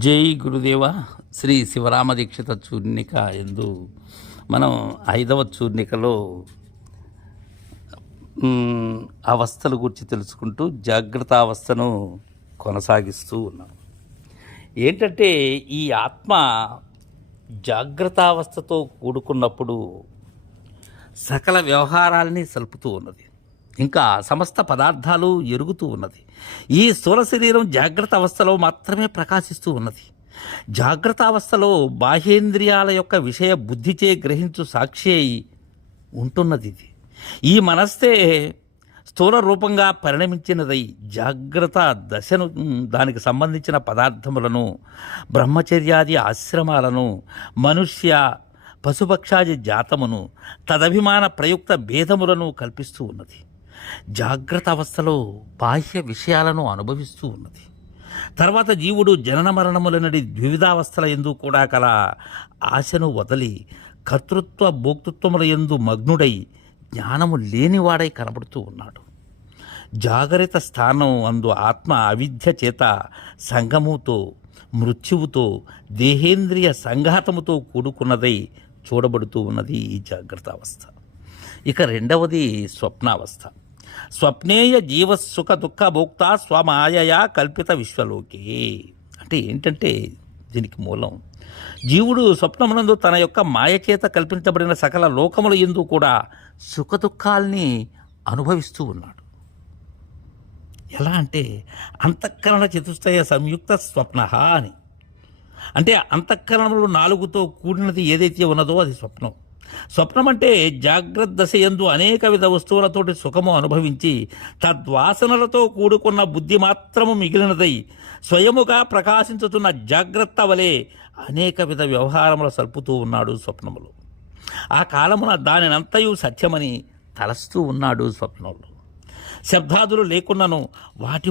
జై గురుదేవ. శ్రీ శివరామ దీక్షిత చూర్ణిక ఎందు మనం 5వ చూర్ణికలో అవస్థల గురించి తెలుసుకుంటూ జాగ్రత్త అవస్థను కొనసాగిస్తూ ఉన్నాం. ఏంటంటే ఈ ఆత్మ జాగ్రత్త అవస్థతో కూడుకున్నప్పుడు సకల వ్యవహారాలని సలుపుతూ ఉన్నది, ఇంకా సమస్త పదార్థాలు ఎరుగుతూ ఉన్నది. ఈ స్థూల శరీరం జాగ్రత్త అవస్థలో మాత్రమే ప్రకాశిస్తూ ఉన్నది. జాగ్రత్త అవస్థలో బాహ్యేంద్రియాల యొక్క విషయ బుద్ధిచే గ్రహించు సాక్షి అయి ఉంటున్నది. ఇది ఈ మనస్తే స్థూల రూపంగా పరిణమించినదై జాగ్రత్త దశను, దానికి సంబంధించిన పదార్థములను, బ్రహ్మచర్యాది ఆశ్రమాలను, మనుష్య పశుపక్షాది జాతమును, తదభిమాన ప్రయుక్త భేదములను కల్పిస్తూ ఉన్నది. జాగ్రత్త అవస్థలో బాహ్య విషయాలను అనుభవిస్తూ ఉన్నది. తర్వాత జీవుడు జనన మరణములనడి ద్వివిధావస్థల యందు కూడా కల ఆశను వదలి కర్తృత్వ భోక్తృత్వముల యందు మగ్నుడై జ్ఞానము లేనివాడై కనబడుతూ ఉన్నాడు. జాగరిత స్థానం అందు ఆత్మ అవిద్య చేత సంగముతో, మృత్యువుతో, దేహేంద్రియ సంఘాతముతో కూడుకున్నదై చూడబడుతూ ఉన్నది ఈ జాగ్రత్త అవస్థ. ఇక రెండవది స్వప్నావస్థ. స్వప్నేయ జీవసుఖ దుఃఖ భోక్త స్వమాయయా కల్పిత విశ్వలోకే. అంటే ఏంటంటే దీనికి మూలం జీవుడు స్వప్నమునందు తన యొక్క మాయచేత కల్పించబడిన సకల లోకముల యందు కూడా సుఖదుఖాల్ని అనుభవిస్తూ ఉన్నాడు. ఎలా అంటే అంతఃకరణ చతుష్టయ సంయుక్త స్వప్న అని. అంటే అంతఃకరణములు 4తో కూడినది ఏదైతే ఉన్నదో అది స్వప్నం. స్వప్నం అంటే జాగ్రత్త దశ యందు అనేక విధ వస్తువులతోటి సుఖము అనుభవించి తద్వాసనలతో కూడుకున్న బుద్ధి మాత్రము మిగిలినదై స్వయముగా ప్రకాశించుతున్న జాగ్రత్త వలె అనేక విధ వ్యవహారములు సల్పుతూ ఉన్నాడు స్వప్నములు. ఆ కాలమున దానినంతయు సత్యమని తలస్తూ ఉన్నాడు స్వప్నంలో. శబ్దాదులు లేకున్నను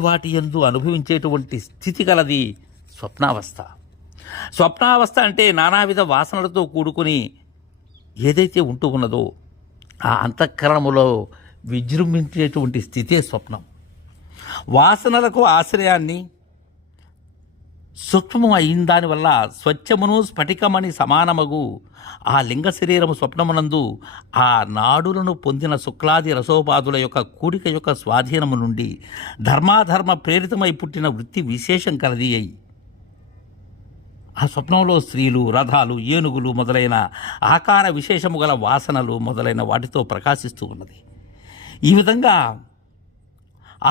వాటి యందు అనుభవించేటువంటి స్థితి కలది స్వప్నావస్థ. స్వప్నావస్థ అంటే నానావిధ వాసనలతో కూడుకుని ఏదైతే ఉంటూ ఉన్నదో ఆ అంతఃకరణములో విజృంభించేటువంటి స్థితే స్వప్నం. వాసనలకు ఆశ్రయాన్ని సూక్ష్మము అయిన దానివల్ల స్వచ్ఛమును స్ఫటికమని సమానమగు ఆ లింగ శరీరము స్వప్నమునందు ఆ నాడులను పొందిన శుక్లాది రసోపాదుల యొక్క కూడిక యొక్క స్వాధీనము నుండి ధర్మాధర్మ ప్రేరితమై పుట్టిన వృత్తి విశేషం కలది అయి ఆ స్వప్నంలో స్త్రీలు, రథాలు, ఏనుగులు మొదలైన ఆకార విశేషము గల వాసనలు మొదలైన వాటితో ప్రకాశిస్తూ ఉన్నది. ఈ విధంగా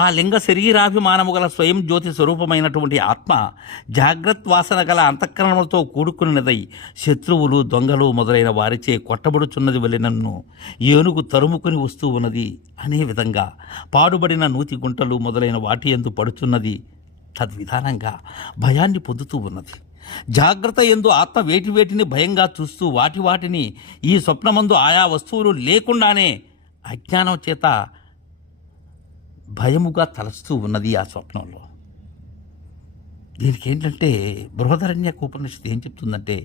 ఆ లింగ శరీరాభిమానము గల స్వయం జ్యోతి స్వరూపమైనటువంటి ఆత్మ జాగ్రత్త వాసన గల అంతఃకరణములతో కూడుకున్నదై శత్రువులు, దొంగలు మొదలైన వారిచే కొట్టబడుచున్నది వలె నన్ను ఏనుగు తరుముకుని వస్తూ ఉన్నది అనే విధంగా పాడుబడిన నూతి గుంటలు మొదలైన వాటి యందు పడుచున్నది. తద్విధానంగా భయాన్ని పొందుతూ ఉన్నది. జాగ్రత్త యందు ఆత్మ వేటిని భయంగా చూస్తూ వాటిని ఈ స్వప్నమందు ఆయా వస్తువులు లేకుండానే అజ్ఞానం చేత భయముగా తలస్తూ ఉన్నది ఆ స్వప్నంలో. దీనికి ఏంటంటే బృహదరణ్యక ఉపనిషత్తు ఏం చెప్తుందంటే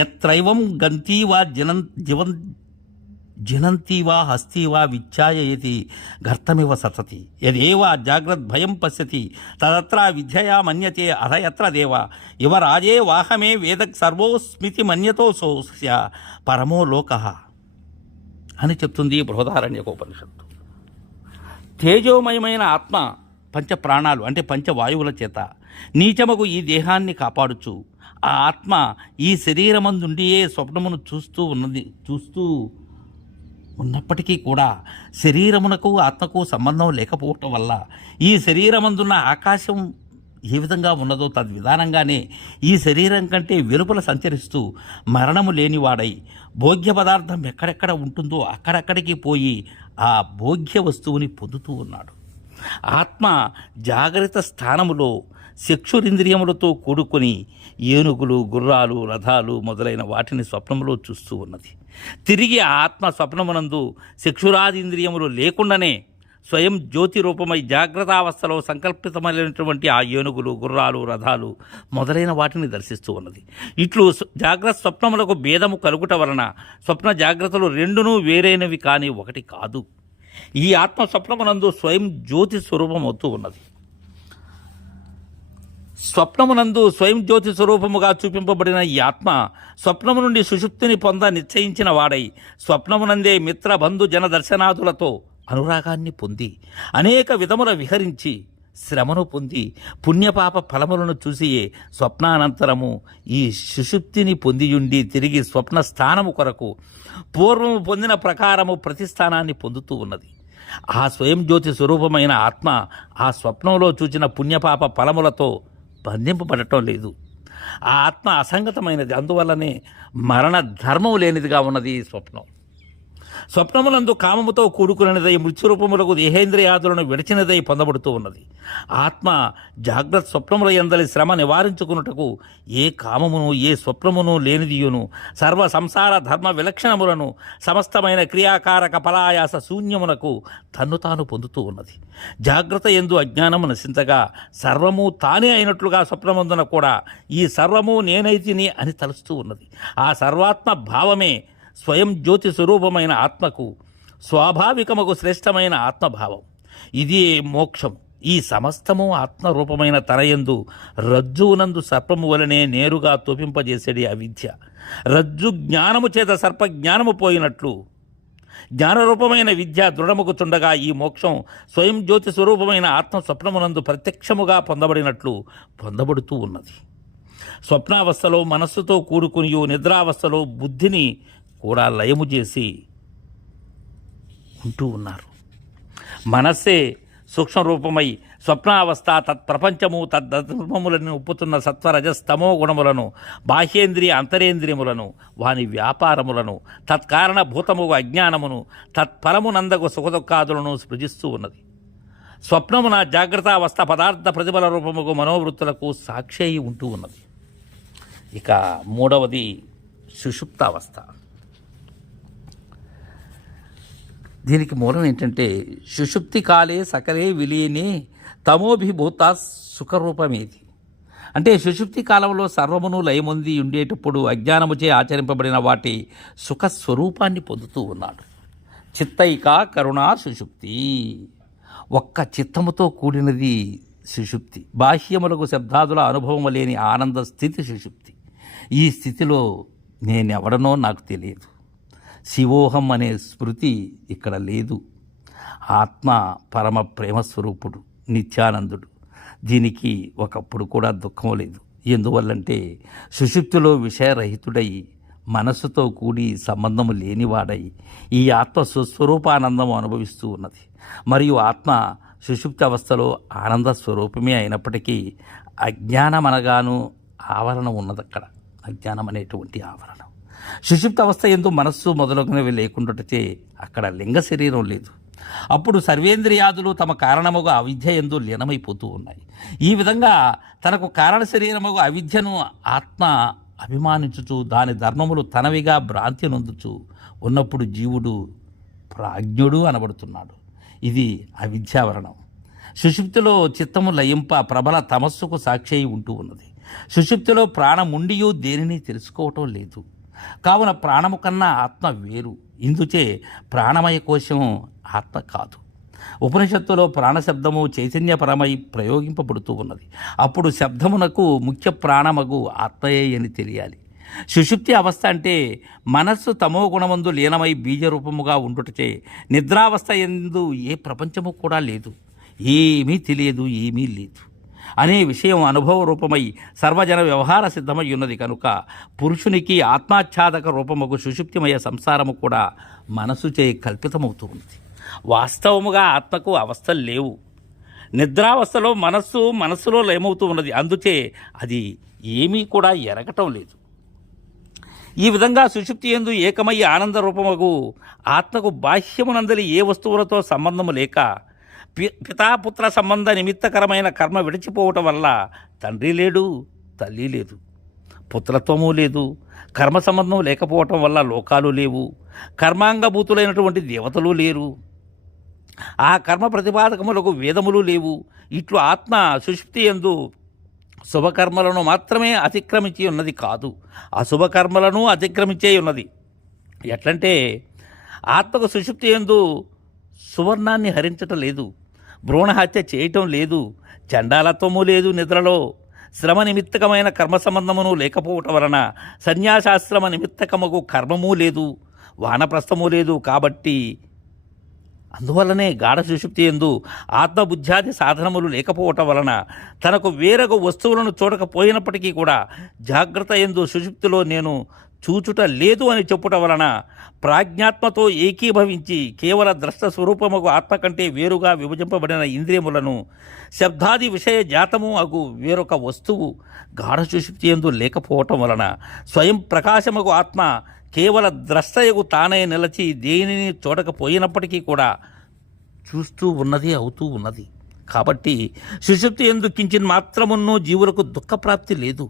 యత్రైవం గంతీవా జినంతీవా హస్తీవా విచ్ఛాయయతి గర్తమివ సతతి యదేవ జాగ్రత్ భయం పశ్యతి తదత్ర విద్యయా మన్యతే అధ యత్ర దేవ ఇవ రాజే వాహమే వేద సర్వోస్మితి మన్యతో సోస్య పరమో లోకః అని చెప్తుంది బృహదారణ్యకోపనిషత్తు. తేజోమయమైన ఆత్మ పంచ ప్రాణాలు అంటే పంచవాయువుల చేత నీచమగు ఈ దేహాన్ని కాపాడుచు ఆ ఆత్మ ఈ శరీరమందుండియే స్వప్నమును చూస్తూ ఉన్నప్పటికీ కూడా శరీరమునకు ఆత్మకు సంబంధం లేకపోవటం వల్ల ఈ శరీరమందున్న ఆకాశం ఏ విధంగా ఉన్నదో తద్విధానంగానే ఈ శరీరం కంటే వెలుపల సంచరిస్తూ మరణము లేనివాడై భోగ్య పదార్థం ఎక్కడెక్కడ ఉంటుందో అక్కడక్కడికి పోయి ఆ భోగ్య వస్తువుని పొందుతూ ఉన్నాడు. ఆత్మ జాగ్రత్త స్థానములో చక్షురింద్రియములతో కూడుకొని ఏనుగులు, గుర్రాలు, రథాలు మొదలైన వాటిని స్వప్నములో చూస్తూ ఉన్నది. తిరిగి ఆ ఆత్మ స్వప్నమునందు చక్షురాదింద్రియములు లేకుండానే స్వయం జ్యోతి రూపమై జాగ్రత్తావస్థలో సంకల్పితమైనటువంటి ఆ ఏనుగులు, గుర్రాలు, రథాలు మొదలైన వాటిని దర్శిస్తూ ఉన్నది. ఇట్లు జాగ్రత్త స్వప్నములకు భేదము కలుగుట వలన స్వప్న జాగ్రత్తలు రెండునూ వేరైనవి కానీ ఒకటి కాదు. ఈ ఆత్మ స్వప్నమునందు స్వయం జ్యోతి స్వరూపమవుతూ ఉన్నది. స్వప్నమునందు స్వయం జ్యోతి స్వరూపముగా చూపింపబడిన ఈ ఆత్మ స్వప్నము నుండి సుషుప్తిని పొంద నిశ్చయించిన వాడై స్వప్నమునందే మిత్ర బంధు జన దర్శనాదులతో అనురాగాన్ని పొంది అనేక విధముల విహరించి శ్రమను పొంది పుణ్యపాప ఫలములను చూసియే స్వప్నానంతరము ఈ సుషుప్తిని పొందియుండి తిరిగి స్వప్న స్థానము కొరకు పూర్వము పొందిన ప్రకారము ప్రతిస్థానాన్ని పొందుతూ ఉన్నది. ఆ స్వయం జ్యోతి స్వరూపమైన ఆత్మ ఆ స్వప్నంలో చూచిన పుణ్యపాప ఫలములతో బంధింపబడటం లేదు. ఆ ఆత్మ అసంగతమైనది, అందువల్లనే మరణ ధర్మం లేనిదిగా ఉన్నది ఈ స్వప్నం. స్వప్నములందు కామముతో కూడుకున్నదై మృత్యురూపములకు దేహేంద్రియాదులను విడిచినదై పొందబడుతూ ఉన్నది. ఆత్మ జాగ్రత్త స్వప్నముల యందలి శ్రమ నివారించుకున్నటకు ఏ కామమును ఏ స్వప్నమును లేనిదియును సర్వ సంసార ధర్మ విలక్షణములను సమస్తమైన క్రియాకారక ఫలాయాస శూన్యమునకు తన్ను తాను పొందుతూ ఉన్నది. జాగ్రత్త యందు అజ్ఞానము నశించగా సర్వము తానే అయినట్లుగా స్వప్నమందున కూడా ఈ సర్వము నేనైతిని అని తలుస్తూ ఉన్నది. ఆ సర్వాత్మ భావమే స్వయం జ్యోతి స్వరూపమైన ఆత్మకు స్వాభావికముకు శ్రేష్టమైన ఆత్మభావం. ఇది మోక్షం. ఈ సమస్తము ఆత్మరూపమైన తనయందు రజ్జువునందు సర్పము వలనే నేరుగా తోపింపజేసేది అవిద్య. రజ్జు జ్ఞానము చేత సర్పజ్ఞానము పోయినట్లు జ్ఞానరూపమైన విద్య దృఢముకుచుండగా ఈ మోక్షం స్వయం జ్యోతి స్వరూపమైన ఆత్మ స్వప్నమునందు ప్రత్యక్షముగా పొందబడినట్లు పొందబడుతూ ఉన్నది. స్వప్నావస్థలో మనస్సుతో కూడుకుని నిద్రావస్థలో బుద్ధిని కూడా లయము చేసి ఉంటూ ఉన్నారు. మనస్సే సూక్ష్మరూపమై స్వప్నావస్థ తత్ప్రపంచము తద్ధర్మములను ఉప్పుతున్న సత్వరజస్తమో గుణములను బాహ్యేంద్రియ అంతరేంద్రియములను వాని వ్యాపారములను తత్కారణభూతముగు అజ్ఞానమును తత్ఫలమునందగు సుఖదుఖాదులను సృజిస్తూ ఉన్నది. స్వప్నమున జాగ్రత్తావస్థ పదార్థ ప్రతిఫల రూపముగు మనోవృత్తులకు సాక్షి అయి ఉంటూ ఉన్నది. ఇక మూడవది సుషుప్తావస్థ. దీనికి మూలం ఏంటంటే సుషుప్తి కాలే సకలే విలీనే తమోభిభూత సుఖరూపమేది. అంటే సుషుప్తి కాలంలో సర్వమును లయముంది ఉండేటప్పుడు అజ్ఞానముచే ఆచరింపబడిన వాటి సుఖస్వరూపాన్ని పొందుతూ ఉన్నాడు. చిత్తైక కరుణా సుషుప్తి. ఒక్క చిత్తముతో కూడినది సుషుప్తి. బాహ్యములకు శబ్దాదుల అనుభవం లేని ఆనంద స్థితి సుషుప్తి. ఈ స్థితిలో నేనెవడనో నాకు తెలియదు. శివోహం అనే స్మృతి ఇక్కడ లేదు. ఆత్మ పరమ ప్రేమస్వరూపుడు, నిత్యానందుడు. దీనికి ఒకప్పుడు కూడా దుఃఖం లేదు. ఎందువల్లంటే సుషుప్తిలో విషయరహితుడై మనస్సుతో కూడి సంబంధము లేనివాడై ఈ ఆత్మ సుస్వరూపానందము అనుభవిస్తూ ఉన్నది. మరియు ఆత్మ సుషుప్తి అవస్థలో ఆనంద స్వరూపమే అయినప్పటికీ అజ్ఞానమనగాను ఆవరణం ఉన్నదక్కడ. అజ్ఞానం అనేటువంటి ఆవరణం. సుషుప్త అవస్థ ఎందు మనస్సు మొదలగునవి లేకుండాటే అక్కడ లింగ శరీరం లేదు. అప్పుడు సర్వేంద్రియాదులు తమ కారణముగా అవిద్య ఎందు లీనమైపోతూ ఉన్నాయి. ఈ విధంగా తనకు కారణ శరీరముగా అవిద్యను ఆత్మ అభిమానించుచు దాని ధర్మములు తనవిగా భ్రాంతి నొందుచు ఉన్నప్పుడు జీవుడు ప్రాజ్ఞుడు అనబడుతున్నాడు. ఇది అవిద్యావరణం. సుషుప్తిలో చిత్తము లయింప ప్రబల తమస్సుకు సాక్షి అయి ఉంటూ ఉన్నది. సుషుప్తిలో ప్రాణముండియు దేనిని తెలుసుకోవటం లేదు. కావున ప్రాణము కన్నా ఆత్మ వేరు. ఇందుచే ప్రాణమయ కోశం ఆత్మ కాదు. ఉపనిషత్తులో ప్రాణశబ్దము చైతన్యపరమై ప్రయోగింపబడుతూ ఉన్నది. అప్పుడు శబ్దమునకు ముఖ్య ప్రాణమగు ఆత్మయే అని తెలియాలి. సుషుప్తి అవస్థ అంటే మనస్సు తమో గుణమందు లీనమై బీజరూపముగా ఉండుటచే నిద్రావస్థ ఎందు ఏ ప్రపంచము కూడా లేదు, ఏమీ తెలియదు, ఏమీ లేదు అనే విషయం అనుభవ రూపమై సర్వజన వ్యవహార సిద్ధమై ఉన్నది. కనుక పురుషునికి ఆత్మాచ్ఛాదక రూపముకు సుషుప్తిమయ సంసారము కూడా మనసుచే కల్పితమవుతూ ఉన్నది. వాస్తవముగా ఆత్మకు అవస్థలు లేవు. నిద్రావస్థలో మనస్సులో లయమవుతూ ఉన్నది. అందుచే అది ఏమీ కూడా ఎరగటం లేదు. ఈ విధంగా సుషుప్తి యందు ఏకమయ్యి ఆనంద రూపముగు ఆత్మకు బాహ్యమునందలి ఏ వస్తువులతో సంబంధము లేక పితాపుత్ర సంబంధ నిమిత్తకరమైన కర్మ విడిచిపోవటం వల్ల తండ్రి లేడు, తల్లి లేదు, పుత్రత్వము లేదు. కర్మ సంబంధం లేకపోవటం వల్ల లోకాలు లేవు, కర్మాంగభూతులైనటువంటి దేవతలు లేరు, ఆ కర్మ ప్రతిపాదకములకు వేదములు లేవు. ఇట్లు ఆత్మ సుషుప్తి యందు శుభకర్మలను మాత్రమే అతిక్రమించి ఉన్నది కాదు, అశుభకర్మలను అతిక్రమించే ఉన్నది. ఎట్లంటే ఆత్మకు సుషుప్తి యందు సువర్ణాన్ని హరించటం లేదు, భ్రూణహత్య చేయటం లేదు, చండాలత్వము లేదు, నిద్రలో శ్రమ నిమిత్తకమైన కర్మ సంబంధమును లేకపోవటం వలన సన్యాసాశ్రమ నిమిత్తకముకు కర్మము లేదు, వానప్రస్థము లేదు. కాబట్టి అందువల్లనే గాఢ సుషుప్తి యందు ఆత్మబుద్ధ్యాది సాధనములు లేకపోవటం వలన తనకు వేరొక వస్తువులను చూడకపోయినప్పటికీ కూడా జాగ్రత్త యందు సుషుప్తిలో నేను చూచుట లేదు అని చెప్పుట వలన ప్రాజ్ఞాత్మతో ఏకీభవించి కేవల ద్రష్ట స్వరూపముకు ఆత్మ కంటే వేరుగా విభజింపబడిన ఇంద్రియములను శబ్దాది విషయ జాతము అగు వేరొక వస్తువు గాఢ సుషుప్తి యందు లేకపోవటం వలన స్వయం ప్రకాశముకు ఆత్మ కేవల ద్రష్టయకు తానే నిలచి దేనిని చూడకపోయినప్పటికీ కూడా చూస్తూ ఉన్నది, అవుతూ ఉన్నది. కాబట్టి సుషుప్తి యందు కించిన్ మాత్రమును జీవులకు దుఃఖప్రాప్తి లేదు.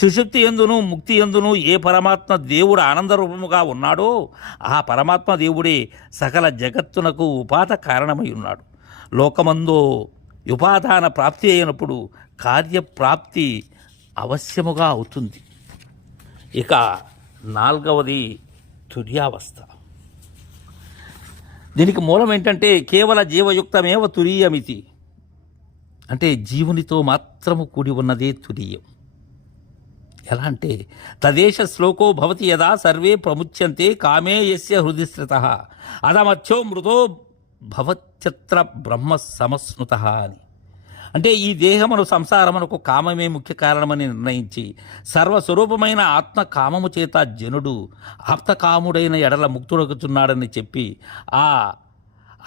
సుషుప్తి యందును ముక్తి యందును ఏ పరమాత్మ దేవుడు ఆనందరూపముగా ఉన్నాడో ఆ పరమాత్మ దేవుడే సకల జగత్తునకు ఉపాద కారణమై ఉన్నాడు. లోకమందో ఉపాదాన ప్రాప్తి అయినప్పుడు కార్యప్రాప్తి అవశ్యముగా అవుతుంది. ఇక 4వది తుర్యావస్థ. దీనికి మూలం ఏంటంటే కేవల జీవయుక్తమేవ తురీయమితి, అంటే జీవునితో మాత్రము కూడి ఉన్నదే తురీయం. ఎలా అంటే తదేశ శ్లోకో భవతి యదా సర్వే ప్రముచ్యంతే కామే యస్య హృది స్థితః అదమధ్యో మృతో భవత్యత్ర బ్రహ్మ సమస్నుతః అని. అంటే ఈ దేహమును సంసారమునకు కామమే ముఖ్య కారణమని నిర్ణయించి సర్వస్వరూపమైన ఆత్మ కామము చేత జనుడు ఆప్తకాముడైన ఎడల ముక్తుడగుచున్నాడని చెప్పి ఆ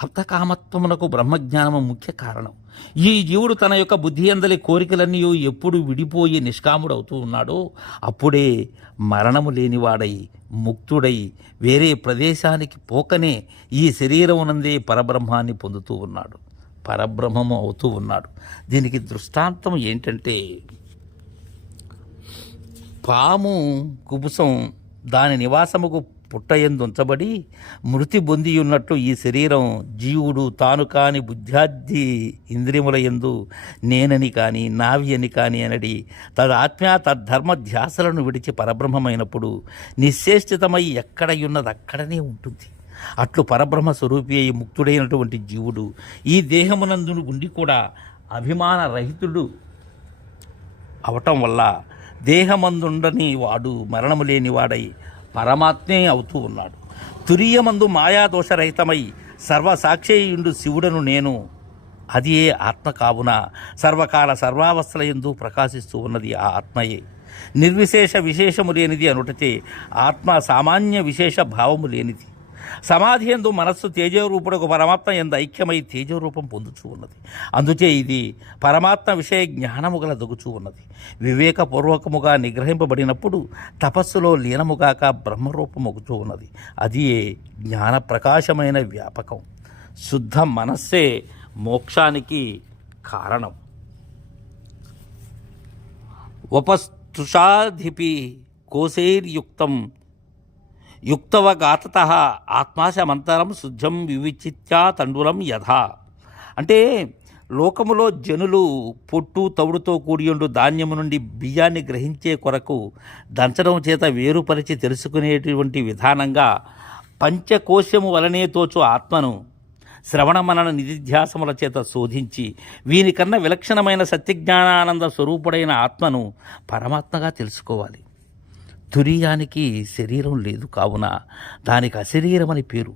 ఆప్తకామత్వమునకు బ్రహ్మజ్ఞానము ముఖ్య కారణం. ఈ జీవుడు తన యొక్క బుద్ధి అందలి కోరికలన్నీ ఎప్పుడు విడిపోయి నిష్కాముడవుతూ ఉన్నాడో అప్పుడే మరణము లేనివాడై ముక్తుడై వేరే ప్రదేశానికి పోకనే ఈ శరీరమునందే పరబ్రహ్మాన్ని పొందుతూ ఉన్నాడు, పరబ్రహ్మము అవుతూ ఉన్నాడు. దీనికి దృష్టాంతం ఏంటంటే పాము కుబుసం దాని నివాసముకు పుట్టయందు ఉంచబడి మృతి పొంది ఉన్నట్లు ఈ శరీరం జీవుడు తాను కాని బుద్ధ్యాది ఇంద్రియముల యందు నేనని కానీ నావి అని కానీ అనడి తదాత్మ్య తద్ధర్మ ధ్యాసలను విడిచి పరబ్రహ్మమైనప్పుడు నిశ్చేష్టితమై ఎక్కడయున్నది అక్కడనే ఉంటుంది. అట్లు పరబ్రహ్మ స్వరూపి అయి ముక్తుడైనటువంటి జీవుడు ఈ దేహమునందు ఉండి కూడా అభిమాన రహితుడు అవటం వల్ల దేహమందుండని వాడు మరణము లేని వాడై పరమాత్మే అవుతూ ఉన్నాడు. తురీయమందు మాయాదోషరహితమై సర్వసాక్షియుండు శివుడను నేను, అది ఏ ఆత్మ కావున సర్వకాల సర్వావస్థల యందు ప్రకాశిస్తూ ఉన్నది ఆ ఆత్మయే. నిర్విశేష విశేషము లేనిది అనుటచే ఆత్మ సామాన్య విశేష భావము లేనిది. సమాధి యందు మనస్సు తేజరూపుడకు పరమాత్మ యందు ఐక్యమై తేజరూపం పొందుచూ ఉన్నది. అందుచే ఇది పరమాత్మ విషయ జ్ఞానము గల దొగుచూ ఉన్నది. వివేకపూర్వకముగా నిగ్రహింపబడినప్పుడు తపస్సులో లీనముగాక బ్రహ్మరూపమొగుచూ ఉన్నది. అది జ్ఞాన ప్రకాశమైన వ్యాపకం. శుద్ధ మనస్సే మోక్షానికి కారణం. ఉపస్తుషాధిపి కోశైర్యుక్తం యుక్తవగాతత ఆత్మాశమంతరం శుద్ధం వివిచిత్యా తండులం యథా. అంటే లోకములో జనులు పొట్టు తవుడుతో కూడియుండు ధాన్యము నుండి బియ్యాన్ని గ్రహించే కొరకు దంచడం చేత వేరుపరిచి తెలుసుకునేటువంటి విధానంగా పంచకోశము వలనే తోచు ఆత్మను శ్రవణ మనన నిధిధ్యాసముల చేత శోధించి వీనికన్నా విలక్షణమైన సత్యజ్ఞానానంద స్వరూపుడైన ఆత్మను పరమాత్మగా తెలుసుకోవాలి. తురీయానికి శరీరం లేదు కావున దానికి అశరీరమని పేరు.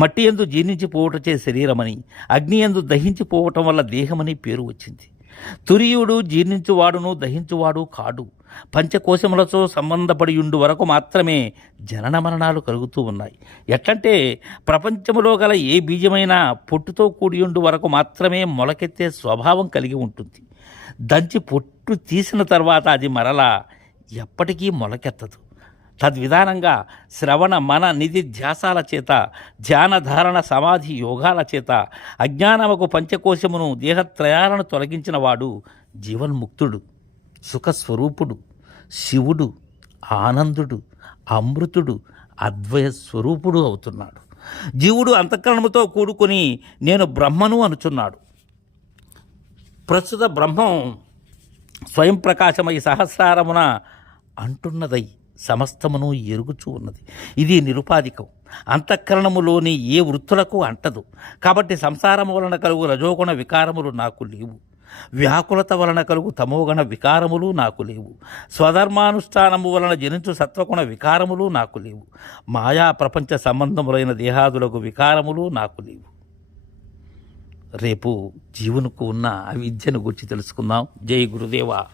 మట్టి యందు జీర్ణించిపోవటచే శరీరమని, అగ్ని యందు దహించిపోవటం వల్ల దేహమని పేరు వచ్చింది. తురీయుడు జీర్ణించువాడును దహించువాడు కాడు. పంచకోశములతో సంబంధపడియుండు వరకు మాత్రమే జనన మరణాలు కలుగుతూ ఉన్నాయి. ఎట్లంటే ప్రపంచములో గల ఏ బీజమైనా పొట్టుతో కూడియుండు వరకు మాత్రమే మొలకెత్తే స్వభావం కలిగి ఉంటుంది. దంచి పొట్టు తీసిన తర్వాత అది మరలా ఎప్పటికీ మొలకెత్తదు. తద్విధానంగా శ్రవణ మన నిధిధ్యాసాల చేత ధ్యానధారణ సమాధి యోగాల చేత అజ్ఞానముకు పంచకోశమును దేహత్రయాలను తొలగించిన వాడు జీవన్ముక్తుడు, సుఖస్వరూపుడు, శివుడు, ఆనందుడు, అమృతుడు, అద్వయ స్వరూపుడు అవుతున్నాడు. జీవుడు అంతఃకరణముతో కూడుకొని నేను బ్రహ్మను అనుచున్నాడు. ప్రస్తుత బ్రహ్మం స్వయం ప్రకాశమై సహస్రారమున అంటున్నదై సమస్తమును ఎరుగుచూ ఉన్నది. ఇది నిరుపాధికం. అంతఃకరణములోని ఏ వృత్తులకు అంటదు. కాబట్టి సంసారము వలన కలుగు రజోగుణ వికారములు నాకు లేవు. వ్యాకులత వలన కలుగు తమోగణ వికారములు నాకు లేవు. స్వధర్మానుష్ఠానము వలన జనించు సత్వగుణ వికారములు నాకు లేవు. మాయా ప్రపంచ సంబంధములైన దేహాదులకు వికారములు నాకు లేవు. రేపు జీవునికి ఉన్న అవిద్యను గురించి తెలుసుకుందాం. జై గురుదేవా.